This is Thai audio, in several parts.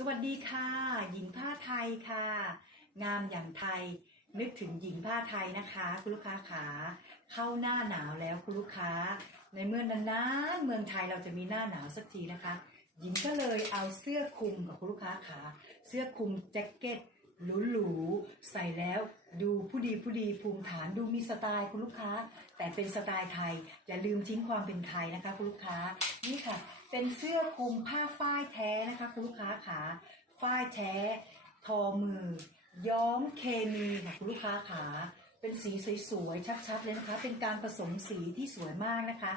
สวัสดีค่ะ หญิงผ้าไทยค่ะ งามอย่างไทย นึกถึงหญิงผ้าไทยนะคะ คุณลูกค้าขาเข้าหน้าหนาวแล้วคุณลูกค้า ในเมื่อนานๆเมืองไทยเราจะมีหน้าหนาวสักทีนะคะ หญิงก็เลยเอาเสื้อคลุมกับคุณลูกค้าขาเสื้อคลุมแจ็คเก็ต หรูๆใส่แล้วดูผู้ดีผู้ดีภูมิฐานดูมีสไตล์คุณลูกค้า แต่เป็นสไตล์ไทย อย่าลืมทิ้งความเป็นไทยนะคะ คุณลูกค้านี่ค่ะ เป็นเสื้อคลุมผ้าฝ้ายแท้นะคะ คุณลูกค้าขาฝ้ายแท้ ทอมือ ย้อมเคมีค่ะคุณลูกค้าขา เป็นสีสวยๆชัดๆเลยนะคะ เป็นการผสมสีที่สวยมากนะคะ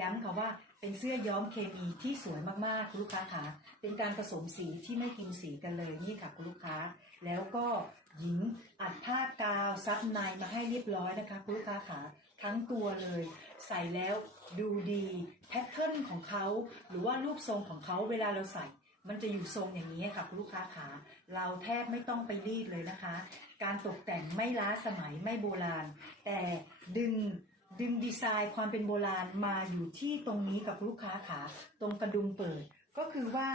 ย้ำค่ะว่าเป็นเสื้อย้อมเคมีที่สวยมากๆคุณลูกค้าขาเป็นการผสมสีที่ไม่กินสีกันเลยนี่ค่ะคุณลูกค้า แล้วก็หญิงอัดผ้ากาวซับในมาให้เรียบร้อยนะคะคุณลูกค้าขาทั้งตัวเลย ใส่แล้วดูดีแพทเทิร์นของเขาหรือว่ารูปทรงของเขาเวลาเราใส่ มันจะอยู่ทรงอย่างนี้ค่ะคุณลูกค้าขาเราแทบไม่ต้องไปรีดเลยนะคะ การตกแต่งไม่ล้าสมัยไม่โบราณ แต่ดึงดึงดีไซน์ความเป็นโบราณมาอยู่ที่ตรงนี้กับลูกค้าขาตรงกระดุมเปิด ก็คือว่า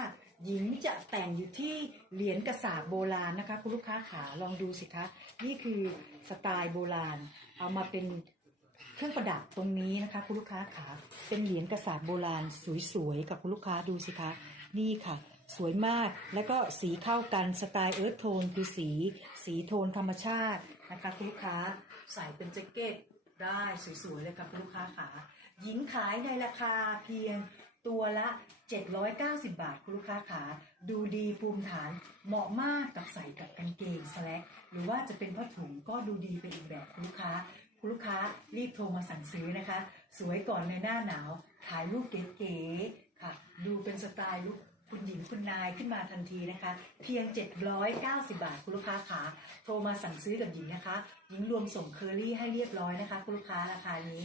หญิงจะแต่งอยู่ที่เหรียญกระสาบโบราณนะคะ คุณลูกค้าขาลองดูสิคะ นี่คือสไตล์โบราณ เอามาเป็นเครื่องประดับตรงนี้นะคะ คุณลูกค้าขาเป็นเหรียญกระสาบโบราณสวยๆกับคุณลูกค้าดูสิคะ นี่ค่ะ สวยมากแล้วก็สีเข้ากันสไตล์เอิร์ธโทนคือสี สีโทนธรรมชาตินะคะคุณลูกค้าใส่เป็นแจ็คเก็ตได้สวยๆเลยค่ะคุณลูกค้าขาหญิงขายในราคาเพียงตัวละ 790 บาทคุณลูกค้าขาดูดีภูมิฐานเหมาะมากกับใส่กับกางเกงสแลกหรือว่าจะเป็นผ้าถุงก็ดูดีไปอีกแบบคุณลูกค้าคุณลูกค้ารีบโทรมาสั่งซื้อนะคะ สวยก่อนในหน้าหนาวถ่ายรูปเก๋ๆค่ะ ดูเป็นสไตล์ลุค คุณหญิงคุณนายขึ้นมาทันทีนะคะ เพียง 790 บาทคุณลูกค้าขาโทรมาสั่งซื้อกับหญิงนะคะหญิงรวมส่งเคอรี่ให้เรียบร้อยนะคะ คุณลูกค้าราคานี้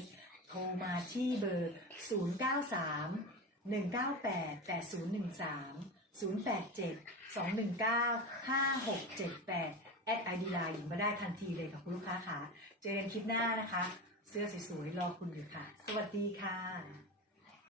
โทรมาที่เบอร์ 093 198 8013 087 219 5678 แอดไอดีไลน์หญิงมาได้ทันทีเลยค่ะคุณลูกค้าค่ะ เจอกันคลิปหน้านะคะ เสื้อสวยๆ รอคุณอยู่ค่ะ สวัสดีค่ะ